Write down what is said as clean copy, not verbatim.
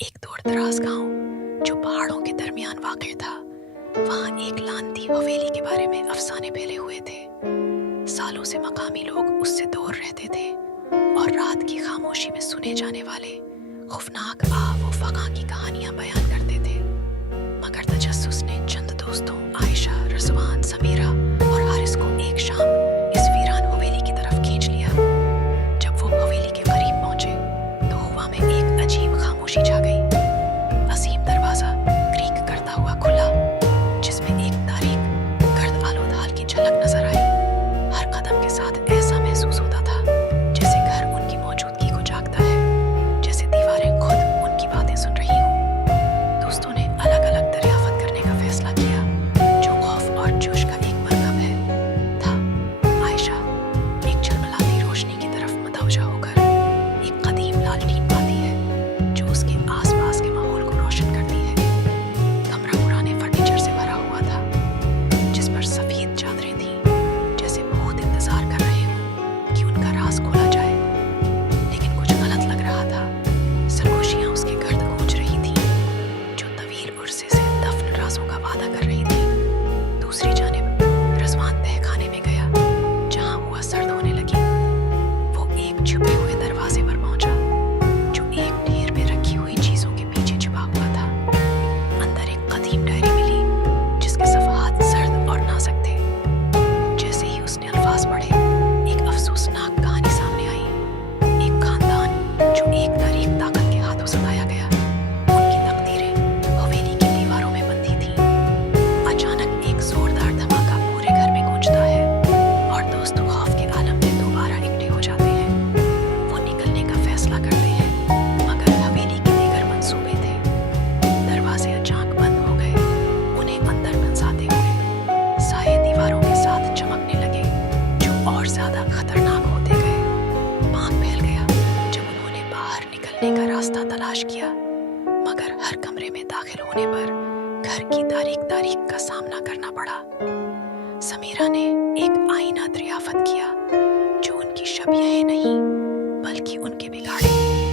एक दूर-दराज गांव जो पहाड़ों के दरमियान वाक़ था, वहाँ एक लानती हवेली के बारे में अफसाने फैले हुए थे। सालों से मकामी लोग उससे दूर रहते थे और रात की खामोशी में सुने जाने वाले खौफनाक आह व फ़क़ा की कहानियाँ बयान करते थे। मगर तजस्सुस ने चंद दोस्तों आयशा, रिज़वान, समीरा और हारिस को एक शाम इस वीरान हवेली की तरफ खींच लिया। जब वो हवेली के करीब पहुंचे तो हवा में एक अजीब खामोशी छा गई। असीम दरवाज़ा क्रीक करता हुआ खुला, जिसमें एक तारीक गर्द आलूद हाल की झलक नजर आई। हर कदम के साथ ऐसा महसूस होता था जैसे घर उनकी मौजूदगी को जागता है, जैसे दीवारें खुद उनकी बातें सुन रही हों। दोस्तों ने अलग-अलग दरियाफत करने का फैसला किया, जो खौफ और जोश का एक मरकब था। आयशा एक झलमलाती रोशनी की तरफ मतवज्जा होकर एक कदीम लालटीन पाती है जो उसके आसपास के माहौल को रोशन करती है। कमरा पुराने फर्नीचर से भरा हुआ था, जिस पर सफेद चादरें थीं, जैसे भूत इंतजार कर रहे हों कि उनका राज खोला जाए। लेकिन कुछ गलत लग रहा था। सरगोशियां उसके गर्द गूंज रही थीं, जो तवील उर्से से दफन राजों का वादा कर रही थी। दूसरी जानिब रिज़वान तहखाने में गया, जहां हुआ सर्द होने लगी। वो एक छुपे हुए दरवाजे पर पहुंचा, जो एक ढेर में रखी हुई चीजों के पीछे छुपा हुआ था। अंदर एक कदीम डायरी मिली, जिसके सफ़हात सर्द और नाजुक थे। जैसे ही उसने अल्फाज पढ़े, एक अफसोसनाक कहानी सामने आई। एक खानदान जो एक तारीख ताकत के हाथों सताया गया। उनकी तकदीरें हवेली की दीवारों में बंधी थीं। अचानक एक जोरदार धमाका पूरे घर में गूंजता है और दोस्त खौफ के आलम में दोबारा इकट्ठे हो जाते हैं। वो निकलने का फैसला करते हैं, मगर हवेली के दीगर मंसूबे थे। दरवाजे अचानक बंद हो गए, उन्हें अंदर फंसाते हुए साए दीवारों के साथ चमकने लगे, जो और ज्यादा खतरनाक होते गए। भाग फैल गया जब उन्होंने बाहर निकलने का रास्ता तलाश किया, मगर हर कमरे में दाखिल होने पर घर की तारीक का सामना करना पड़ा। समीरा ने एक आईना दरियाफत किया, जो उनकी शबीह नहीं